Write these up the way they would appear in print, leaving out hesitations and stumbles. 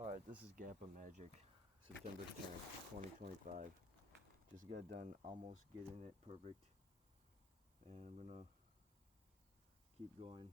Alright, this is GappaMagix, September 10th, 2025. Just got done almost getting it perfect. And I'm gonna keep going.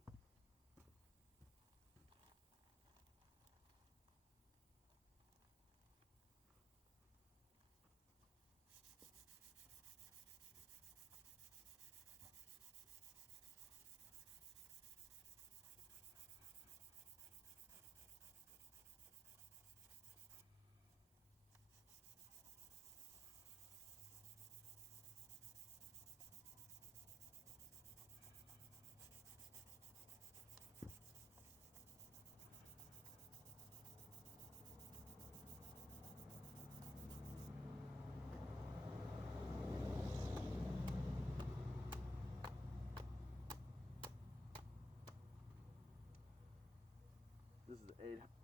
This is the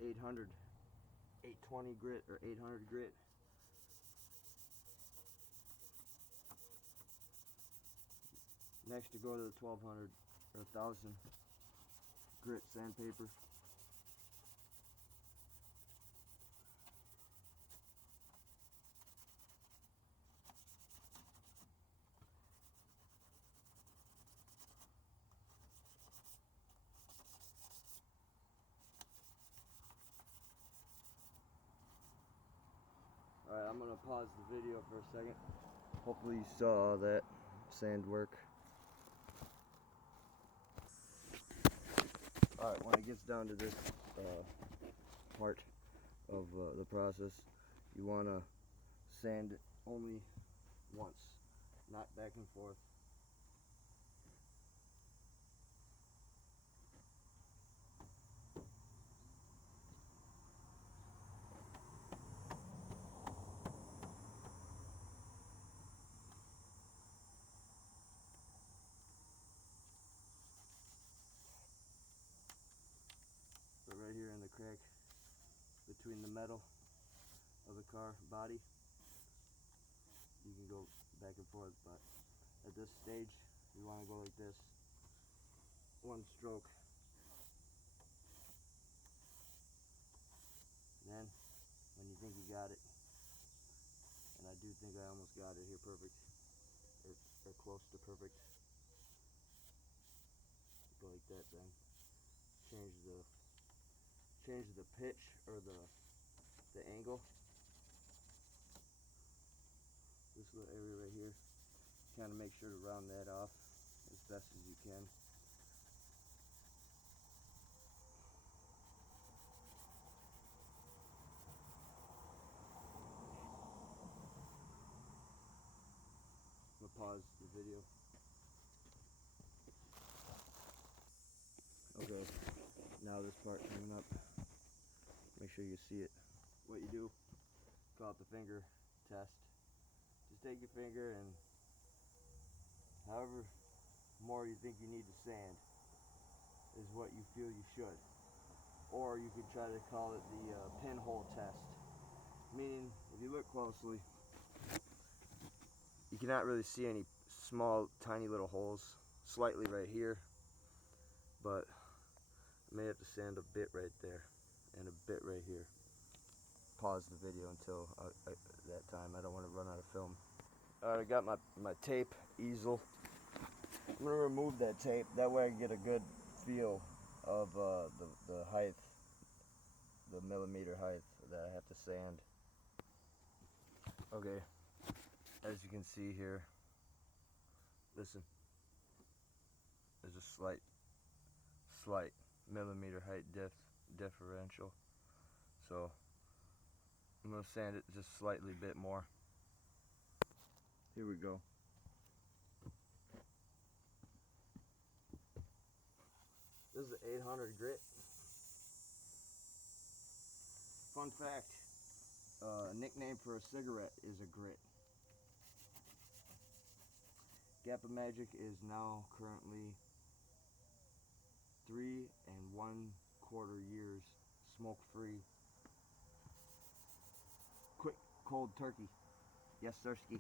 820 grit or 800 grit. Next to go to the 1200 or 1000 grit sandpaper. Alright, I'm gonna pause the video for a second. Hopefully you saw that sand work. Alright, when it gets down to this part of the process, you want to sand it only once, not back and forth. But right here in the crack between the metal of the car body, you can go back and forth, but at this stage you want to go like this, one stroke. And then when you think you got it, and I do think I almost got it here perfect, or close to perfect, go like that, then change the pitch or the angle. This little area right here, kind of make sure to round that off as best as you can. I'm gonna pause the video. Okay, now this part coming up. Make sure you see it. What you do, call it the finger test. Just take your finger and however more you think you need to sand is what you feel you should. Or you could try to call it the pinhole test. Meaning, if you look closely, you cannot really see any small, tiny little holes. Slightly right here, but I may have to sand a bit right there and a bit right here. Pause the video until that time. I don't want to run out of film. Alright, I got my tape easel. I'm going to remove that tape. That way I can get a good feel of the height, the millimeter height that I have to sand. Okay, as you can see here, listen, there's a slight millimeter height differential. So I'm going to sand it just slightly bit more. Here we go. This is the 800 grit. Fun fact, a nickname for a cigarette is a grit. GappaMagix is now currently 3 1/4 years smoke-free. Quick, cold turkey. Yes, sirski.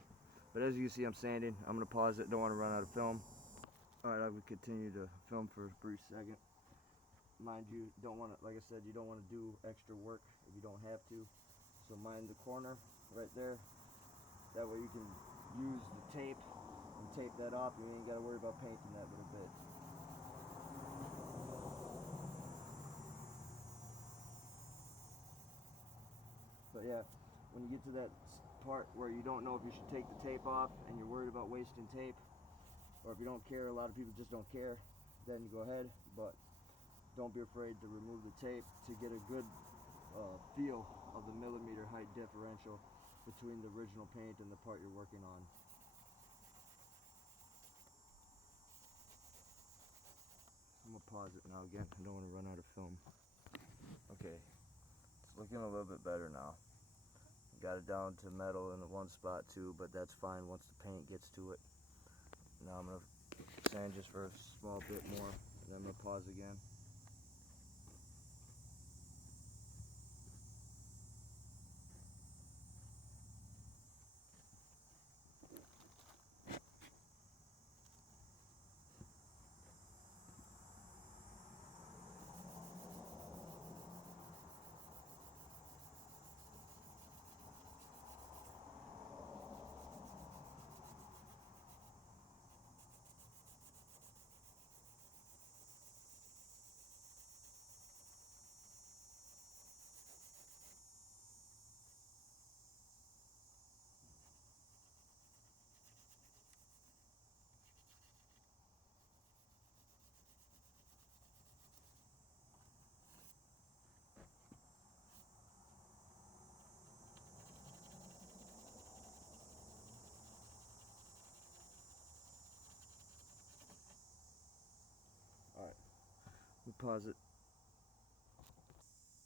But as you can see, I'm sanding. I'm going to pause it. Don't want to run out of film. Alright, I will continue to film for a brief second. mind you, don't want to, like I said, you don't want to do extra work if you don't have to. So mind the corner right there. That way you can use the tape and tape that off. You ain't got to worry about painting that little bit. But yeah, when you get to that part where you don't know if you should take the tape off and you're worried about wasting tape, or if you don't care, a lot of people just don't care, then you go ahead, but don't be afraid to remove the tape to get a good feel of the millimeter height differential between the original paint and the part you're working on. I'm gonna pause it now again. I don't want to run out of film. Okay, it's looking a little bit better now. Got it down to metal in the one spot too, but that's fine once the paint gets to it. Now I'm gonna sand just for a small bit more, and then I'm gonna pause again. Alright, we pause it.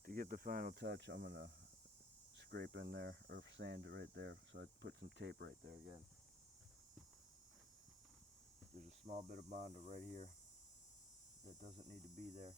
To get the final touch, I'm gonna scrape in there, or sand it right there, so I put some tape right there again. There's a small bit of Bondo right here that doesn't need to be there.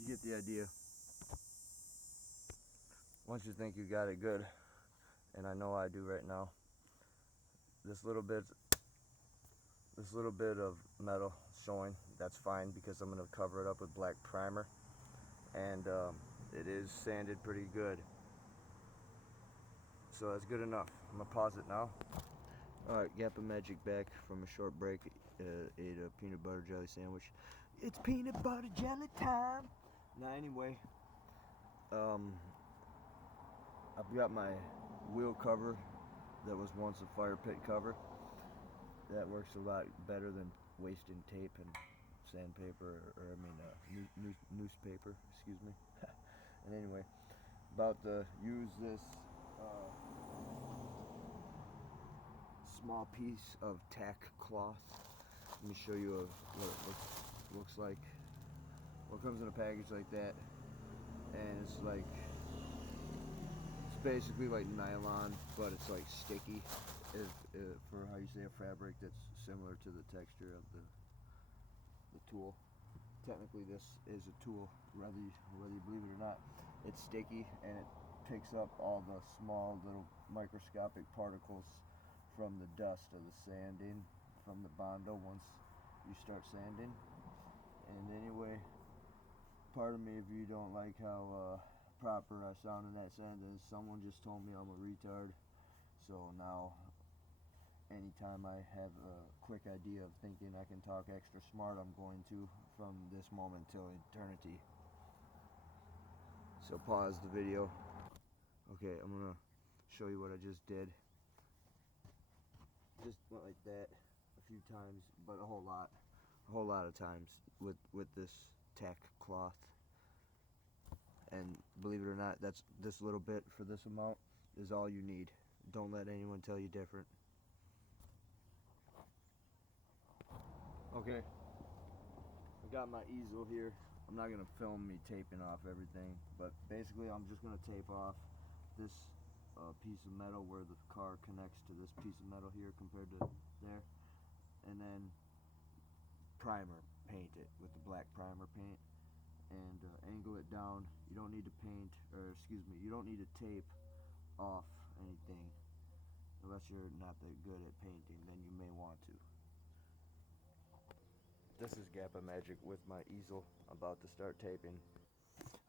You get the idea. Once you think you got it good, and I know I do right now, this little bit of metal showing, that's fine because I'm going to cover it up with black primer, and it is sanded pretty good, so that's good enough. I'm going to pause it now. Alright, GappaMagix back from a short break. Ate a peanut butter jelly sandwich. It's peanut butter jelly time! Now anyway, I've got my wheel cover that was once a fire pit cover. That works a lot better than wasting tape and sandpaper, or newspaper, excuse me. And anyway, about to use this small piece of tack cloth. Let me show you what it looks like. What comes in a package like that, and it's basically like nylon, but it's like sticky. For how you say a fabric that's similar to the texture of the tool. Technically, this is a tool, whether you believe it or not. It's sticky and it picks up all the small little microscopic particles from the dust of the sanding from the Bondo once you start sanding. And anyway, pardon me if you don't like how proper I sound in that sentence. Someone just told me I'm a retard, so now anytime I have a quick idea of thinking I can talk extra smart, I'm going to, from this moment till eternity. So pause the video. Okay, I'm gonna show you what I just did. Just went like that a few times, but a whole lot of times with this tack cloth. And believe it or not, that's this little bit for this amount is all you need. Don't let anyone tell you different. Okay, I got my easel here. I'm not gonna film me taping off everything, but basically I'm just gonna tape off this piece of metal where the car connects to this piece of metal here compared to there, and then primer paint it with the black primer paint, and angle it down. You don't need to paint, or excuse me, you don't need to tape off anything unless you're not that good at painting. Then you may want to. This is GappaMagix with my easel. I'm about to start taping.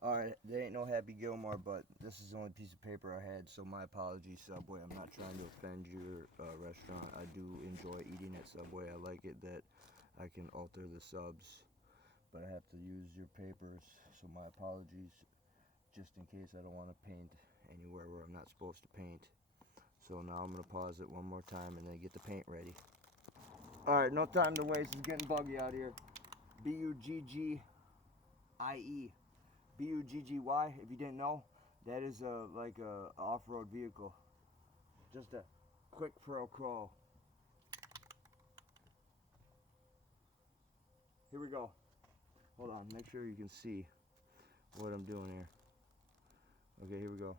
Alright, there ain't no Happy Gilmore, but this is the only piece of paper I had, so my apologies, Subway. I'm not trying to offend your restaurant. I do enjoy eating at Subway. I like it that I can alter the subs, but I have to use your papers, so my apologies, just in case I don't want to paint anywhere where I'm not supposed to paint. So now I'm going to pause it one more time and then get the paint ready. Alright, no time to waste. It's getting buggy out here. Buggie. Bugggy. If you didn't know, that is like a off-road vehicle. Just a quick pro crawl. Here we go. Hold on, make sure you can see what I'm doing here. Okay, here we go.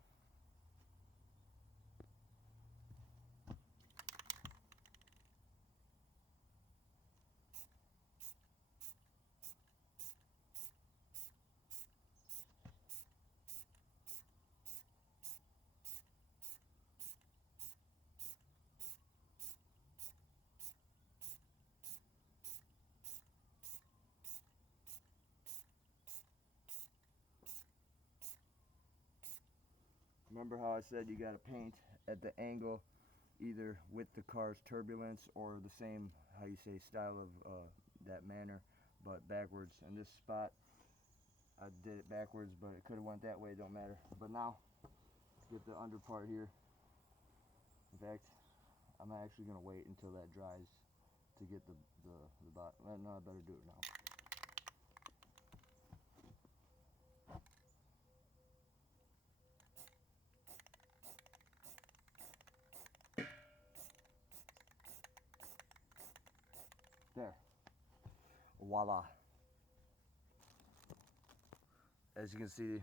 Remember how I said you gotta paint at the angle, either with the car's turbulence or the same, how you say, style of that manner, but backwards. In this spot, I did it backwards, but it could have went that way, don't matter. But now, get the under part here. In fact, I'm actually gonna wait until that dries to get the bottom. No, I better do it now. There. Voila. As you can see,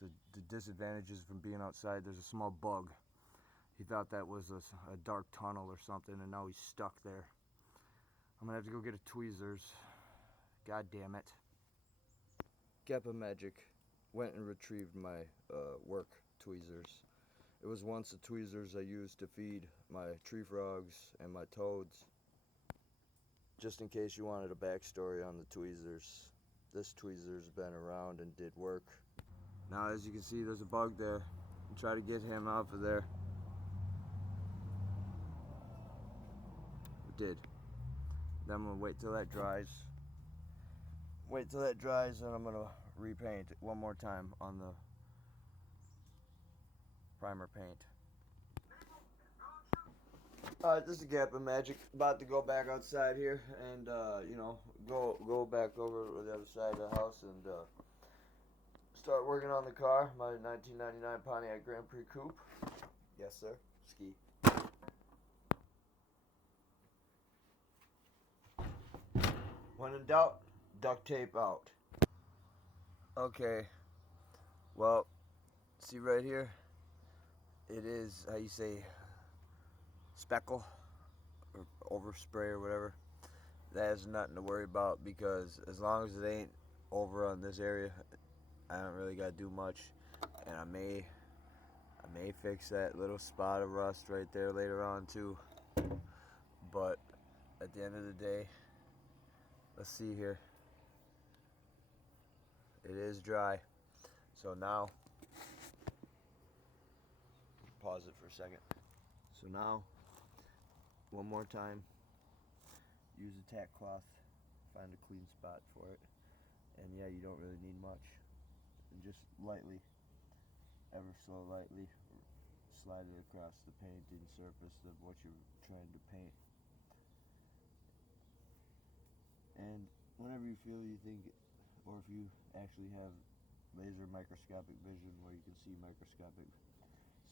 the disadvantages from being outside, there's a small bug. He thought that was a dark tunnel or something, and now he's stuck there. I'm gonna have to go get a tweezers. God damn it. GappaMagix went and retrieved my work tweezers. It was once the tweezers I used to feed my tree frogs and my toads. Just in case you wanted a backstory on the tweezers, this tweezer's been around and did work. Now as you can see, there's a bug there. Try to get him off of there. It did. Then I'm gonna wait till that dries. Wait till that dries, and I'm gonna repaint it one more time on the primer paint. Alright, this is GappaMagix. About to go back outside here and you know, go back over to the other side of the house and start working on the car, my 1999 Pontiac Grand Prix Coupe. Yes, sir. Ski. When in doubt, duct tape out. Okay. Well, see right here? It is, how you say, speckle or overspray or whatever. That is nothing to worry about, because as long as it ain't over on this area, I don't really gotta do much. And I may fix that little spot of rust right there later on too. But at the end of the day, let's see here. It is dry. So now, pause it for a second. So now, one more time, use a tack cloth, find a clean spot for it. And yeah, you don't really need much. And just lightly, ever so lightly, slide it across the painting surface of what you're trying to paint. And whenever you feel you think, or if you actually have laser microscopic vision where you can see microscopic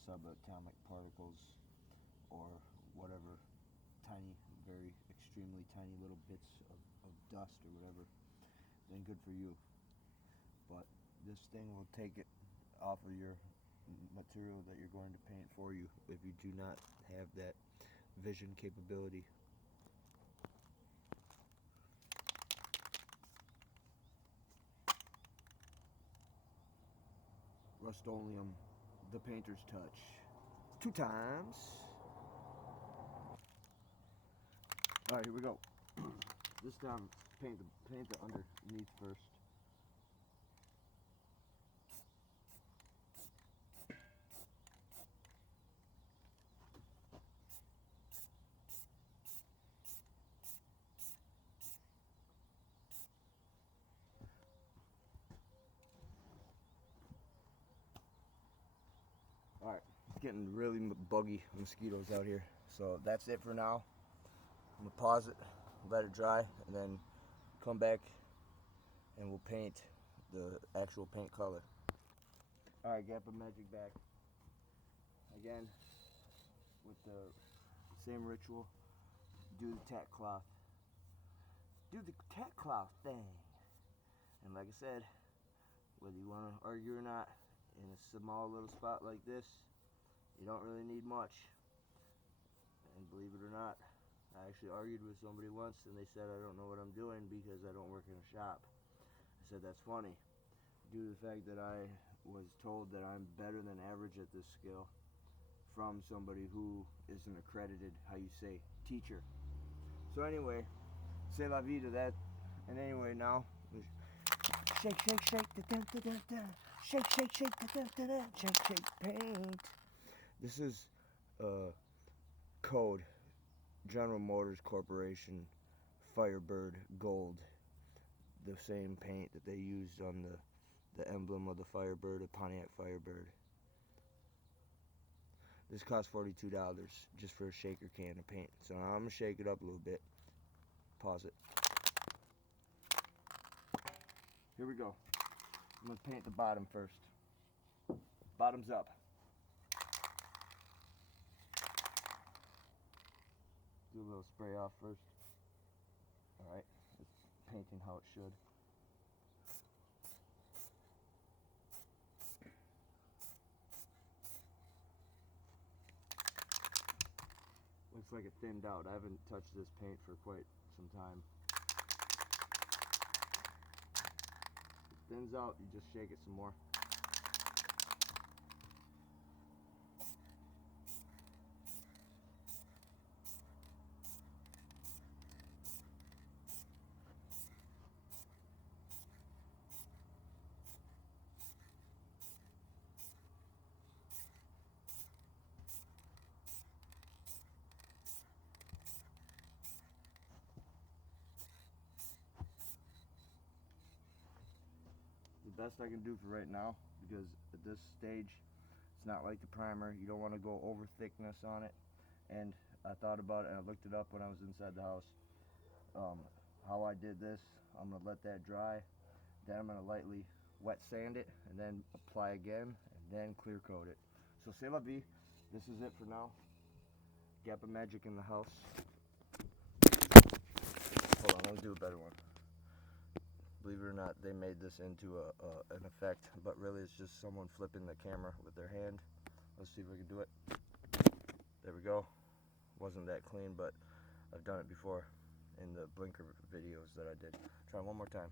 subatomic particles or whatever tiny, very extremely tiny little bits of dust or whatever, then good for you. But this thing will take it off of your material that you're going to paint for you if you do not have that vision capability. Rust-Oleum, the painter's touch. 2 times. Alright, here we go. This time, paint the underneath first. Alright, it's getting really buggy mosquitoes out here. So that's it for now. I'm going to pause it, let it dry, and then come back and we'll paint the actual paint color. Alright, GappaMagix back. Again, with the same ritual, do the tack cloth. Do the tack cloth thing. And like I said, whether you want to argue or not, in a small little spot like this, you don't really need much. And believe it or not, I actually argued with somebody once and they said I don't know what I'm doing because I don't work in a shop. I said that's funny, due to the fact that I was told that I'm better than average at this skill from somebody who is an accredited, how you say, teacher. So anyway, c'est la vie to that. And anyway, now, shake, shake, shake, da, da, da, da. Shake, shake, shake, da, da, da, da. Shake, shake, paint. This is code General Motors Corporation Firebird Gold, the same paint that they used on the emblem of the Firebird, a Pontiac Firebird. This costs $42 just for a shaker can of paint. So now I'm gonna shake it up a little bit. Pause it. Here we go. I'm gonna paint the bottom first. Bottoms up. Do a little spray off first. Alright, it's painting how it should. Looks like it thinned out. I haven't touched this paint for quite some time. If it thins out, you just shake it some more. The best I can do for right now, because at this stage it's not like the primer, you don't want to go over thickness on it. And I thought about it and I looked it up when I was inside the house, how I did this. I'm going to let that dry, then I'm going to lightly wet sand it and then apply again and then clear coat it. So c'est la vie. This is it for now. GappaMagix in the house. Hold on, let's do a better one. Believe it or not, they made this into an effect, but really it's just someone flipping the camera with their hand. Let's see if we can do it. There we go. Wasn't that clean, but I've done it before in the blinker videos that I did. Try one more time.